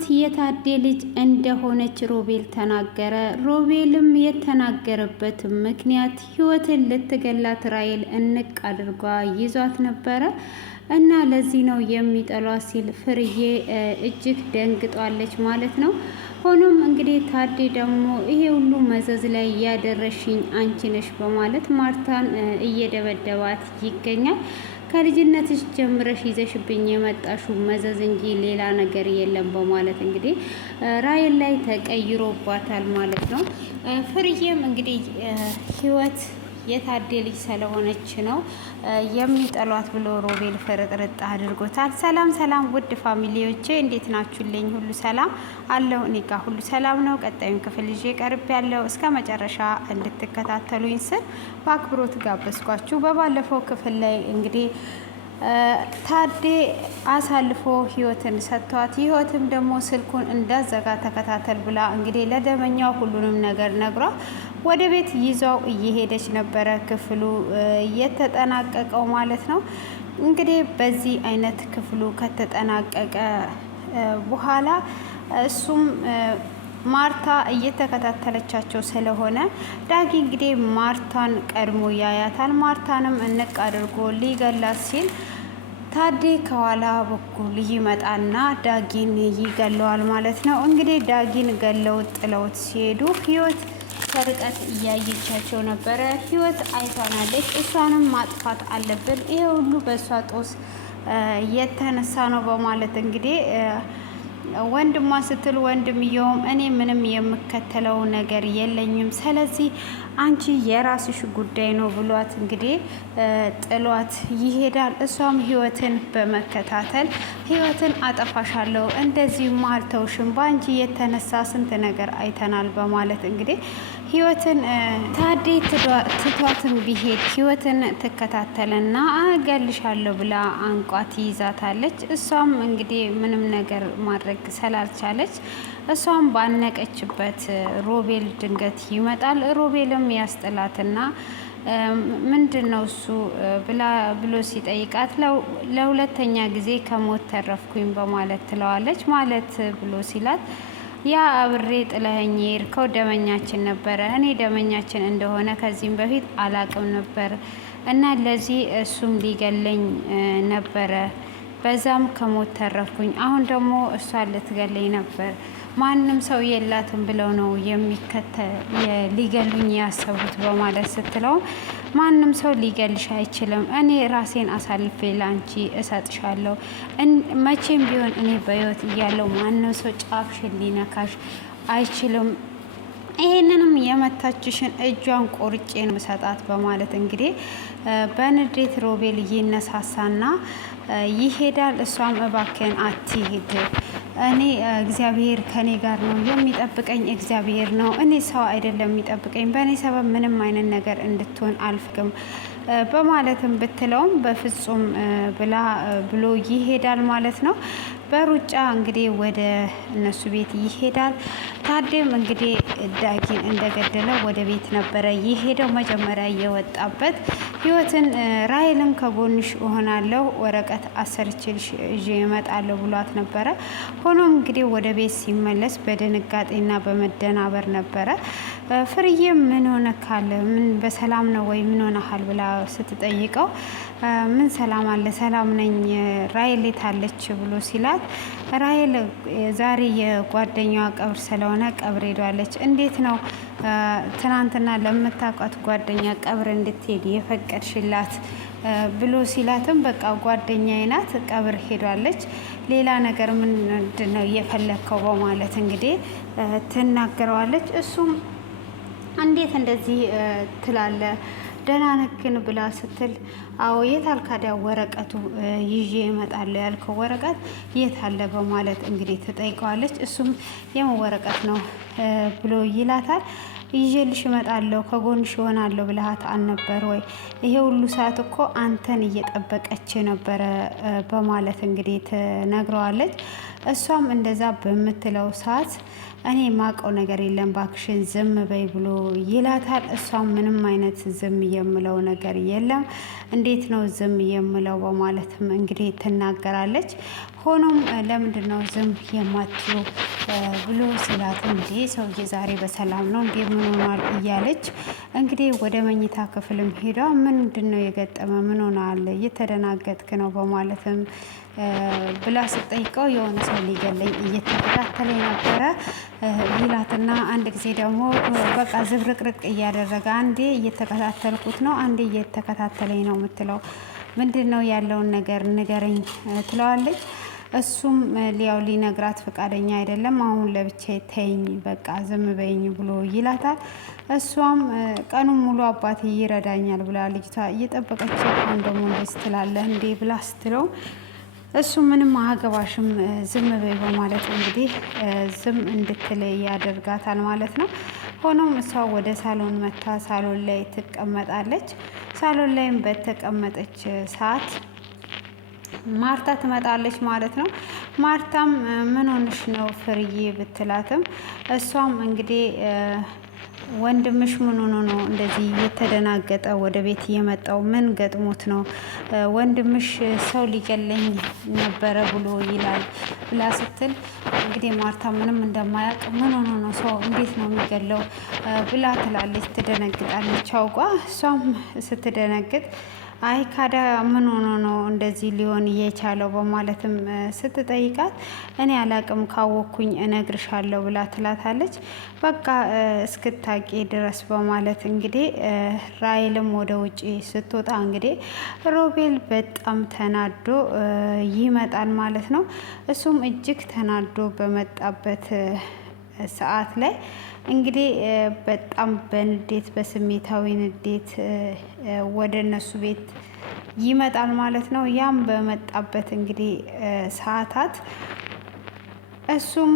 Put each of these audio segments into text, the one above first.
ህይወት የታዴ ልጅ እንደሆነች ሮቤል ተናገረ። ሮቤልም የተናገረበት ምክንያት ህይወትን ልትገላት ራሔል እንቅ አድርጓ ይዟት ነበረ እና ለዚህ ነው የሚጠሏት ሲል ፍርዬ እጅግ ደንግጧለች ማለት ነው። ሆኖም እንግዲህ ታዴ ደግሞ ይሄ ሁሉ መዘዝ ላይ ያደረሽኝ አንቺ ነሽ በማለት ማርታን እየደበደባት ይገኛል። ከልጅነትሽ ጀምረሽ ይዘሽብኝ የመጣሽው መዘዝ እንጂ ሌላ ነገር የለም በማለት እንግዲህ ራሔል ላይ ተቀይሮባታል ማለት ነው። ፍርዬም እንግዲህ ህይወት የታዴ ልጅ ስለሆነች ነው የሚጠሏት ብሎ ሮቤል ፍርጥርጥ አድርጎታል። ሰላም ሰላም ውድ ፋሚሊዎቼ እንዴት ናችሁልኝ? ሁሉ ሰላም አለው እኔ ጋር ሁሉ ሰላም ነው። ቀጣዩን ክፍል ይዤ ቀርብ ያለው እስከ መጨረሻ እንድትከታተሉኝ ስል በአክብሮት ጋበዝኳችሁ። በባለፈው ክፍል ላይ እንግዲህ ታዴ አሳልፎ ህይወትን ሰጥቷት ህይወትም ደግሞ ስልኩን እንዳዘጋ ተከታተል ብላ እንግዲህ ለደመኛው ሁሉንም ነገር ነግሯ ወደ ቤት ይዛው እየሄደች ነበረ ክፍሉ የተጠናቀቀው ማለት ነው። እንግዲህ በዚህ አይነት ክፍሉ ከተጠናቀቀ በኋላ እሱም ማርታ እየተከታተለቻቸው ስለሆነ ዳጊ እንግዲህ ማርታን ቀድሞ ያያታል። ማርታንም እንቅ አድርጎ ሊገላት ሲል ታዴ ከኋላ በኩል ይመጣና ዳጊን ይገለዋል ማለት ነው። እንግዲህ ዳጊን ገለው ጥለውት ሲሄዱ ህይወት ከርቀት እያየቻቸው ነበረ። ህይወት አይቷናለች፣ እሷንም ማጥፋት አለብን፣ ይሄ ሁሉ በእሷ ጦስ የተነሳ ነው በማለት እንግዲህ ወንድሟ ስትል ወንድምየውም እኔ ምንም የምከተለው ነገር የለኝም፣ ስለዚህ አንቺ የራስሽ ጉዳይ ነው ብሏት እንግዲህ ጥሏት ይሄዳል። እሷም ህይወትን በመከታተል ህይወትን አጠፋሻለሁ፣ እንደዚህማ አልተውሽም፣ በአንቺ የተነሳ ስንት ነገር አይተናል በማለት እንግዲህ ህይወትን ታዴ ትቷትን ቢሄድ ህይወትን ትከታተልና አገልሻለሁ ብላ አንቋት ይዛታለች። እሷም እንግዲህ ምንም ነገር ማድረግ ስላልቻለች እሷም ባነቀችበት ሮቤል ድንገት ይመጣል። ሮቤልም ያስጥላትና ምንድን ነው እሱ ብሎ ሲጠይቃት ለሁለተኛ ጊዜ ከሞት ተረፍኩኝ በማለት ትለዋለች። ማለት ብሎ ሲላት ያ አብሬ ጥለኸኝ የሄድከው ደመኛችን ነበረ፣ እኔ ደመኛችን እንደሆነ ከዚህም በፊት አላቅም ነበር እና ለዚህ እሱም ሊገለኝ ነበረ፣ በዛም ከሞት ተረፍኩኝ። አሁን ደግሞ እሷን ልትገለኝ ነበር፣ ማንም ሰው የላትም ብለው ነው ሊገሉኝ ያሰቡት በማለት ስትለው ማንም ሰው ሊገልሽ አይችልም፣ እኔ ራሴን አሳልፌ ላንቺ እሰጥሻለሁ፣ መቼም ቢሆን እኔ በህይወት እያለው ማንም ሰው ጫፍሽን ሊነካሽ አይችልም፣ ይሄንንም የመታችሽን እጇን ቆርጬ ነው ሰጣት በማለት እንግዲህ በንዴት ሮቤል ይነሳሳና ይሄዳል። እሷም እባክህን አትሂድ፣ እኔ እግዚአብሔር ከኔ ጋር ነው የሚጠብቀኝ፣ እግዚአብሔር ነው፣ እኔ ሰው አይደለም የሚጠብቀኝ፣ በእኔ ሰበብ ምንም አይነት ነገር እንድትሆን አልፍቅም በማለትም ብትለውም በፍጹም ብሎ ይሄዳል ማለት ነው። በሩጫ እንግዲህ ወደ እነሱ ቤት ይሄዳል። ታዴም እንግዲህ ዳጊን እንደገደለው ወደ ቤት ነበረ የሄደው መጀመሪያ የወጣበት። ህይወትን ራሔልም ከጎንሽ እሆናለሁ፣ ወረቀት አሰርችልሽ ይዤ እመጣለሁ ብሏት ነበረ። ሆኖም እንግዲህ ወደ ቤት ሲመለስ በድንጋጤና በመደናበር ነበረ። ፍርዬም ምን ሆነ ካለ ምን በሰላም ነው ወይ ምን ሆነሃል ብላ ስትጠይቀው ምን ሰላም አለ፣ ሰላም ነኝ፣ ራሔል የት አለች ብሎ ሲላት ራሔል ዛሬ የጓደኛዋ ቀብር ስለሆነ ቀብር ሄዷለች። እንዴት ነው ትናንትና ለምታውቋት ጓደኛ ቀብር እንድትሄድ የፈቀድሽላት ብሎ ሲላትም በቃ ጓደኛዬ ናት፣ ቀብር ሄዷለች፣ ሌላ ነገር ምንድን ነው የፈለግከው በማለት እንግዲህ ትናገረዋለች። እሱም እንዴት እንደዚህ ትላለ ደህና ነክን ብላ ስትል አዎ የት አልካዲያ ወረቀቱ ይዤ እመጣለሁ ያልከው ወረቀት የት አለ በማለት እንግዲህ ትጠይቀዋለች። እሱም የምን ወረቀት ነው ብሎ ይላታል። ይዤልሽ እመጣለሁ ከጎንሽ እሆናለሁ ብለሃት አልነበር ወይ? ይሄ ሁሉ ሰዓት እኮ አንተን እየጠበቀች ነበረ በማለት እንግዲህ ትነግረዋለች። እሷም እንደዛ በምትለው ሰዓት እኔ የማውቀው ነገር የለም ባክሽን ዝም በይ ብሎ ይላታል። እሷም ምንም አይነት ዝም የምለው ነገር የለም፣ እንዴት ነው ዝም የምለው በማለትም እንግዲህ ትናገራለች። ሆኖም ለምንድን ነው ዝም የማትሉ ብሎ ሲላት እንዴ ሰውዬ ዛሬ በሰላም ነው እንዴ ምን ሆኗል እያለች እንግዲህ ወደ መኝታ ክፍልም ሄዳ ምንድን ነው የገጠመ ምን ሆናል እየተደናገጥክ ነው በማለትም ብላ ስጠይቀው የሆነ ሰው ሊገለኝ እየተከታተለኝ ነበረ ይላትና አንድ ጊዜ ደግሞ በቃ ዝብርቅርቅ እያደረገ አንዴ እየተከታተልኩት ነው አንዴ እየተከታተለኝ ነው የምትለው ምንድን ነው ያለውን ነገር ንገረኝ ትለዋለች። እሱም ሊያው ሊነግራት ፈቃደኛ አይደለም። አሁን ለብቻ ተይኝ በቃ ዝም በይኝ ብሎ ይላታል። እሷም ቀኑን ሙሉ አባቴ ይረዳኛል ብላ ልጅቷ እየጠበቀች አሁን ደግሞ እንደዚህ ትላለህ እንዴ ብላ ስትለው እሱ ምንም አገባሽም ዝም በይ በማለት እንግዲህ ዝም እንድትል ያደርጋታል ማለት ነው። ሆኖም እሷ ወደ ሳሎን መታ ሳሎን ላይ ትቀመጣለች። ሳሎን ላይም በተቀመጠች ሰዓት ማርታ ትመጣለች ማለት ነው። ማርታም ምን ሆነሽ ነው ፍርዬ ብትላትም እሷም እንግዲህ ወንድምሽ ምን ሆኖ ነው እንደዚህ የተደናገጠ ወደ ቤት የመጣው ምን ገጥሞት ነው ወንድምሽ ሰው ሊገለኝ ነበረ ብሎ ይላል ብላ ስትል እንግዲህ ማርታ ምንም እንደማያውቅ ምን ሆኖ ነው ሰው እንዴት ነው የሚገለው ብላ ትላለች። ትደነግጣለች አውቋ። እሷም ስትደነግጥ አይ ካዳ ምን ሆኖ ነው እንደዚህ ሊሆን እየቻለው በማለትም ስትጠይቃት እኔ አላቅም ካወኩኝ እነግርሻለሁ ብላ ትላታለች። በቃ እስክታቂ ድረስ በማለት እንግዲህ ራይልም ወደ ውጪ ስትወጣ እንግዲህ ሮቤል በጣም ተናዶ ይመጣል ማለት ነው። እሱም እጅግ ተናዶ በመጣበት ሰዓት ላይ እንግዲህ በጣም በንዴት በስሜታዊ ንዴት ወደ እነሱ ቤት ይመጣል ማለት ነው። ያም በመጣበት እንግዲህ ሰዓታት እሱም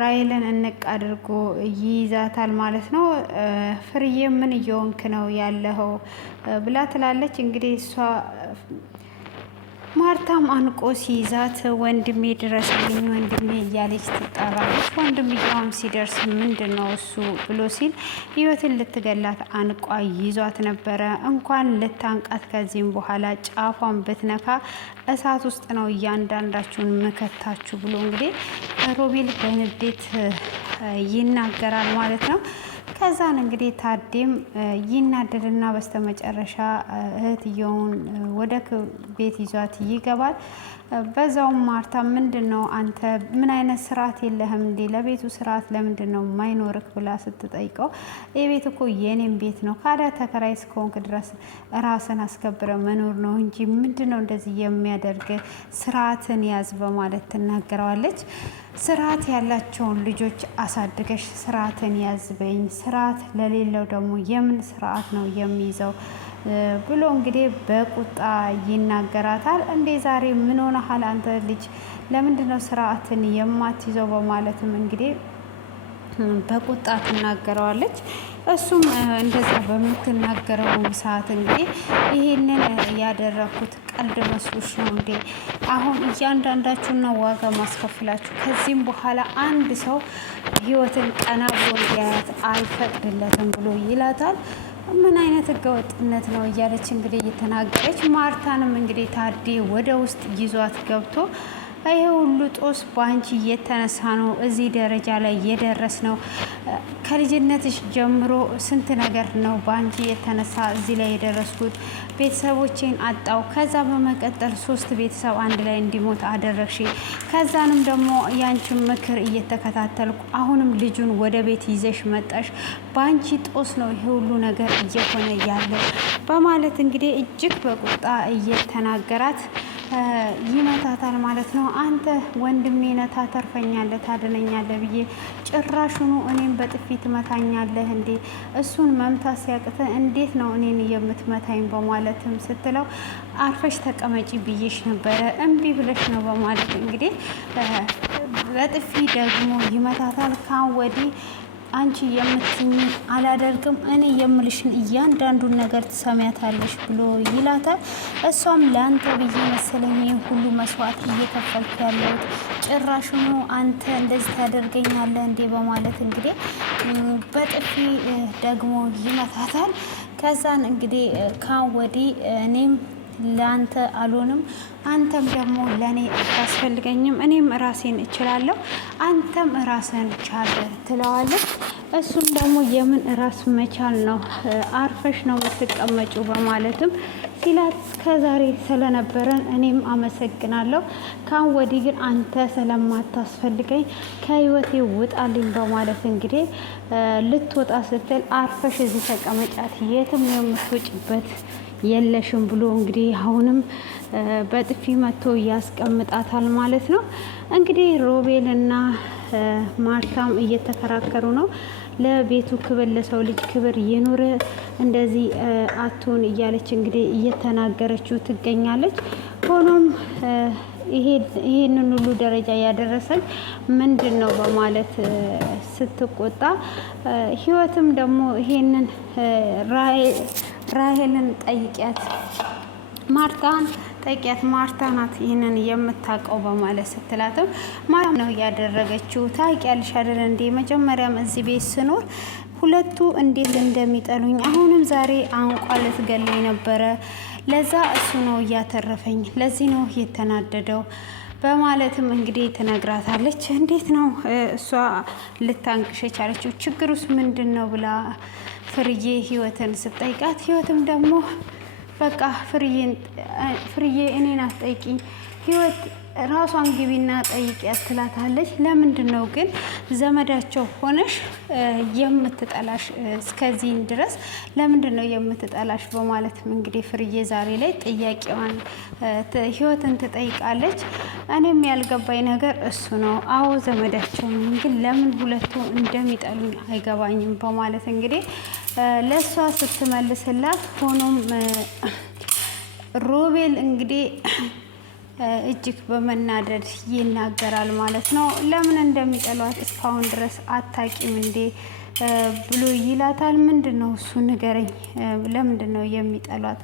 ራይልን እንቅ አድርጎ ይይዛታል ማለት ነው። ፍርዬ ምን እየሆንክ ነው ያለኸው ብላ ትላለች። እንግዲህ እሷ ማርታም አንቆ ሲይዛት ወንድሜ ድረስልኝ ወንድሜ እያለች ትጣራለች። ወንድምየውም ሲደርስ ምንድን ነው እሱ ብሎ ሲል ህይወትን ልትገላት አንቋ ይዟት ነበረ። እንኳን ልታንቃት ከዚህም በኋላ ጫፏን ብትነካ እሳት ውስጥ ነው እያንዳንዳችሁን ምከታችሁ ብሎ እንግዲህ ሮቤል በንዴት ይናገራል ማለት ነው። ከዛን እንግዲህ ታዴም ይናደድና በስተመጨረሻ እህትየውን ወደ ቤት ይዟት ይገባል። በዛውም ማርታ ምንድን ነው አንተ ምን አይነት ስርዓት የለህም እንዴ ለቤቱ ስርዓት ለምንድን ነው ማይኖርክ ብላ ስትጠይቀው የቤት እኮ የኔም ቤት ነው ካዳ ተከራይ እስከሆንክ ድረስ ራስን አስከብረ መኖር ነው እንጂ ምንድን ነው እንደዚህ የሚያደርግ ስርዓትን ያዝ በማለት ትናገረዋለች። ስርዓት ያላቸውን ልጆች አሳድገሽ ስርዓትን ያዝ በይኝ፣ ስርዓት ለሌለው ደግሞ የምን ስርዓት ነው የሚይዘው ብሎ እንግዲህ በቁጣ ይናገራታል። እንዴ ዛሬ ምን ሆነሃል አንተ ልጅ ለምንድን ነው ስርዓትን የማትይዘው በማለትም እንግዲህ በቁጣ ትናገረዋለች። እሱም እንደዛ በምትናገረው ሰዓት እንግዲህ ይሄንን ያደረኩት ቀልድ መስሎሽ ነው እንዴ? አሁን እያንዳንዳችሁን ነው ዋጋ ማስከፍላችሁ። ከዚህም በኋላ አንድ ሰው ህይወትን ቀና ብሎ እንዲያያት አልፈቅድለትም ብሎ ይላታል። ምን አይነት ህገወጥነት ነው እያለች እንግዲህ እየተናገረች ማርታንም እንግዲህ ታዴ ወደ ውስጥ ይዟት ገብቶ ይሄ ሁሉ ጦስ በአንቺ እየተነሳ ነው እዚህ ደረጃ ላይ የደረስ ነው። ከልጅነትሽ ጀምሮ ስንት ነገር ነው በአንቺ የተነሳ እዚህ ላይ የደረስኩት። ቤተሰቦቼን አጣው። ከዛ በመቀጠል 3 ቤተሰብ አንድ ላይ እንዲሞት አደረግሽ። ከዛንም ደግሞ ያንቺን ምክር እየተከታተልኩ አሁንም ልጁን ወደ ቤት ይዘሽ መጣሽ። በአንቺ ጦስ ነው ይሄ ሁሉ ነገር እየሆነ ያለው በማለት እንግዲህ እጅግ በቁጣ እየተናገራት ይመታታል ማለት ነው። አንተ ወንድሜ ነህ ታተርፈኛለህ ታድነኛለህ ብዬ ጭራሹኑ እኔም በጥፊ ትመታኛለህ እንዴ? እሱን መምታት ሲያቅትህ እንዴት ነው እኔን የምትመታኝ? በማለትም ስትለው አርፈሽ ተቀመጪ ብዬሽ ነበረ እምቢ ብለሽ ነው በማለት እንግዲህ በጥፊ ደግሞ ይመታታል። ካሁን ወዲህ አንቺ የምትኝ አላደርግም፣ እኔ የምልሽን እያንዳንዱን ነገር ትሰሚያታለሽ ብሎ ይላታል። እሷም ለአንተ ብዬ መሰለኝ ሁሉ መስዋዕት እየከፈልኩ ያለሁት፣ ጭራሽኑ አንተ እንደዚህ ታደርገኛለህ እንዴ በማለት እንግዲህ በጥፊ ደግሞ ይመታታል። ከዛን እንግዲህ ካሁን ወዲህ እኔም ለአንተ አልሆንም፣ አንተም ደግሞ ለእኔ አታስፈልገኝም፣ እኔም ራሴን እችላለሁ፣ አንተም ራስን ቻል ትለዋለች። እሱም ደግሞ የምን ራስ መቻል ነው፣ አርፈሽ ነው የምትቀመጩ በማለትም ሲላት ከዛሬ ስለነበረን እኔም አመሰግናለሁ፣ ካሁን ወዲህ ግን አንተ ስለማታስፈልገኝ ከህይወቴ ውጣልኝ በማለት እንግዲህ ልትወጣ ስትል አርፈሽ እዚህ ተቀመጫት፣ የትም የምትወጭበት የለሽም ብሎ እንግዲህ አሁንም በጥፊ መቶ ያስቀምጣታል ማለት ነው። እንግዲህ ሮቤል እና ማርታም እየተከራከሩ ነው። ለቤቱ ክብር፣ ለሰው ልጅ ክብር ይኑር፣ እንደዚህ አቱን እያለች እንግዲህ እየተናገረችው ትገኛለች። ሆኖም ይሄንን ሁሉ ደረጃ ያደረሰኝ ምንድን ነው በማለት ስትቆጣ፣ ህይወትም ደግሞ ይሄንን ራሄልን ጠይቂያት፣ ማርታን ጠይቂያት፣ ማርታ ናት ይህንን የምታውቀው በማለት ስትላትም ማርታ ነው ያደረገችው። ታውቂያለሽ አይደል እንዴ መጀመሪያም እዚህ ቤት ስኖር ሁለቱ እንዴት እንደሚጠሉኝ፣ አሁንም ዛሬ አንቋ ልትገለኝ ነበረ፣ ለዛ እሱ ነው እያተረፈኝ፣ ለዚህ ነው የተናደደው በማለትም እንግዲህ ትነግራታለች። እንዴት ነው እሷ ልታንቅሽ የቻለችው? ችግሩስ ምንድን ነው ብላ ፍርዬ ህይወትን ስጠይቃት፣ ህይወትም ደግሞ በቃ ፍርዬ እኔን አትጠይቂኝ፣ ህይወት ራሷን ግቢና ጠይቂያት ትላታለች። ለምንድን ነው ግን ዘመዳቸው ሆነሽ የምትጠላሽ? እስከዚህን ድረስ ለምንድን ነው የምትጠላሽ? በማለትም እንግዲህ ፍርዬ ዛሬ ላይ ጥያቄዋን ህይወትን ትጠይቃለች። እኔም ያልገባኝ ነገር እሱ ነው። አዎ ዘመዳቸው ነኝ፣ ግን ለምን ሁለቱ እንደሚጠሉኝ አይገባኝም በማለት እንግዲህ ለእሷ ስትመልስላት፣ ሆኖም ሮቤል እንግዲህ እጅግ በመናደድ ይናገራል ማለት ነው። ለምን እንደሚጠሏት እስካሁን ድረስ አታቂም እንዴ ብሎ ይላታል። ምንድን ነው እሱ ንገረኝ፣ ለምንድን ነው የሚጠሏት?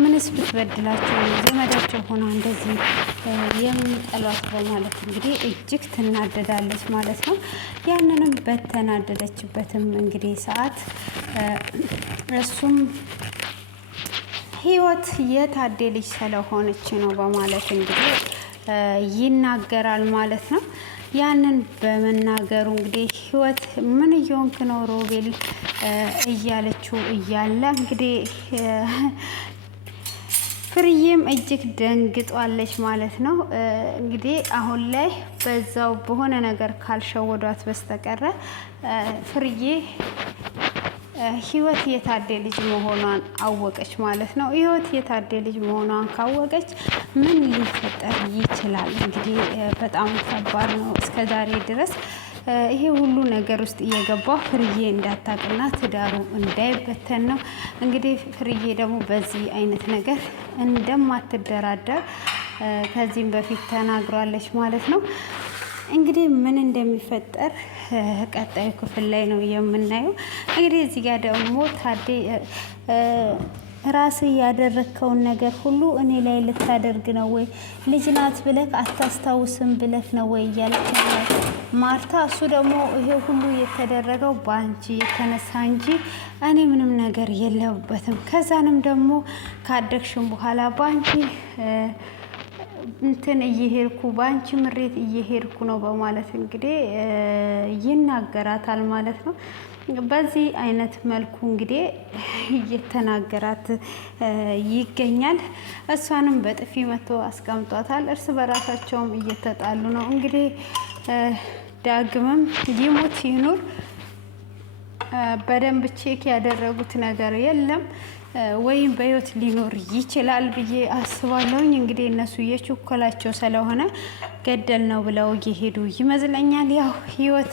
ምንስ ብትበድላቸው ዘመዳቸው ሆና እንደዚህ የሚጠሏት? በማለት እንግዲህ እጅግ ትናደዳለች ማለት ነው። ያንንም በተናደደችበትም እንግዲህ ሰዓት እሱም ህይወት የታዴ ልጅ ስለሆነች ነው በማለት እንግዲህ ይናገራል ማለት ነው። ያንን በመናገሩ እንግዲህ ህይወት ምን እየሆንክ ነው ሮቤል እያለችው እያለ እንግዲህ ፍርዬም እጅግ ደንግጧለች ማለት ነው። እንግዲህ አሁን ላይ በዛው በሆነ ነገር ካልሸወዷት በስተቀረ ፍርዬ ህይወት የታዴ ልጅ መሆኗን አወቀች ማለት ነው። ህይወት የታዴ ልጅ መሆኗን ካወቀች ምን ሊፈጠር ይችላል? እንግዲህ በጣም ከባድ ነው። እስከ ዛሬ ድረስ ይሄ ሁሉ ነገር ውስጥ እየገባው ፍርዬ እንዳታቅና ትዳሩ እንዳይበተን ነው። እንግዲህ ፍርዬ ደግሞ በዚህ አይነት ነገር እንደማትደራደር ከዚህም በፊት ተናግሯለች ማለት ነው። እንግዲህ ምን እንደሚፈጠር ቀጣዩ ክፍል ላይ ነው የምናየው። እንግዲህ እዚህ ጋር ደግሞ ታዴ ራስ ያደረከውን ነገር ሁሉ እኔ ላይ ልታደርግ ነው ወይ? ልጅ ናት ብለህ አታስታውስም ብለህ ነው ወይ እያለች ማርታ። እሱ ደግሞ ይሄ ሁሉ የተደረገው በአንቺ የተነሳ እንጂ እኔ ምንም ነገር የለሁበትም። ከዛንም ደግሞ ካደግሽም በኋላ በአንቺ እንትን እየሄድኩ በአንቺ ምሬት እየሄድኩ ነው በማለት እንግዲህ ይናገራታል ማለት ነው። በዚህ አይነት መልኩ እንግዲህ እየተናገራት ይገኛል። እሷንም በጥፊ መቶ አስቀምጧታል። እርስ በራሳቸውም እየተጣሉ ነው። እንግዲህ ዳግምም ይሙት ይኑር በደንብ ቼክ ያደረጉት ነገር የለም ወይም በህይወት ሊኖር ይችላል ብዬ አስባለሁኝ። እንግዲህ እነሱ የችኮላቸው ስለሆነ ገደል ነው ብለው እየሄዱ ይመስለኛል። ያው ህይወት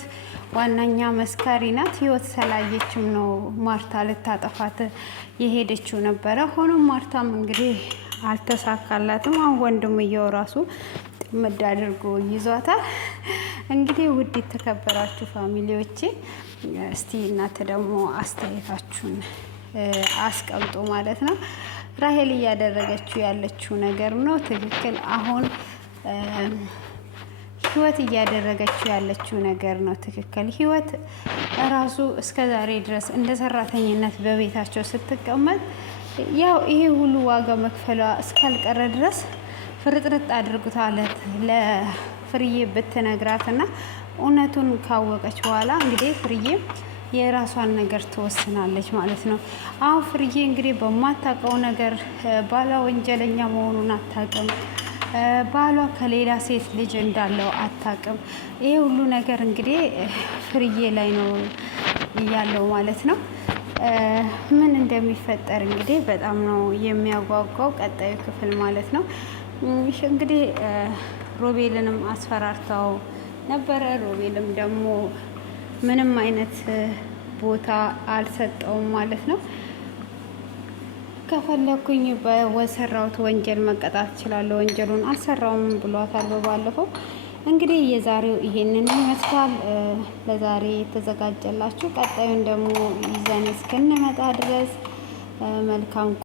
ዋናኛ መስካሪ ናት። ህይወት ስላየችም ነው ማርታ ልታጠፋት የሄደችው ነበረ። ሆኖም ማርታም እንግዲህ አልተሳካላትም። አሁን ወንድምየው ራሱ ምድ አድርጎ ይዟታል። እንግዲህ ውድ የተከበራችሁ ፋሚሊዎቼ እስቲ እናንተ ደግሞ አስተያየታችሁን አስቀምጡ ማለት ነው። ራሄል እያደረገችው ያለችው ነገር ነው ትክክል? አሁን ህይወት እያደረገችው ያለችው ነገር ነው ትክክል? ህይወት ራሱ እስከ ዛሬ ድረስ እንደ ሰራተኝነት በቤታቸው ስትቀመጥ ያው ይሄ ሁሉ ዋጋ መክፈሏ እስካልቀረ ድረስ ፍርጥርጥ አድርጉታለት ለፍርዬ ብትነግራትና እውነቱን ካወቀች በኋላ እንግዲህ ፍርዬ የራሷን ነገር ትወስናለች ማለት ነው። አሁን ፍርዬ እንግዲህ በማታውቀው ነገር ባሏ ወንጀለኛ መሆኑን አታውቅም። ባሏ ከሌላ ሴት ልጅ እንዳለው አታውቅም። ይሄ ሁሉ ነገር እንግዲህ ፍርዬ ላይ ነው ያለው ማለት ነው። ምን እንደሚፈጠር እንግዲህ በጣም ነው የሚያጓጓው ቀጣዩ ክፍል ማለት ነው። እንግዲህ ሮቤልንም አስፈራርታው ነበረ። ሮቤልም ደግሞ ምንም አይነት ቦታ አልሰጠውም ማለት ነው። ከፈለኩኝ በሰራሁት ወንጀል መቀጣት እችላለሁ፣ ወንጀሉን አልሰራውም ብሏታል በባለፈው። እንግዲህ የዛሬው ይሄንን ይመስላል። ለዛሬ የተዘጋጀላችሁ ቀጣዩን ደግሞ ይዘን እስክንመጣ ድረስ መልካም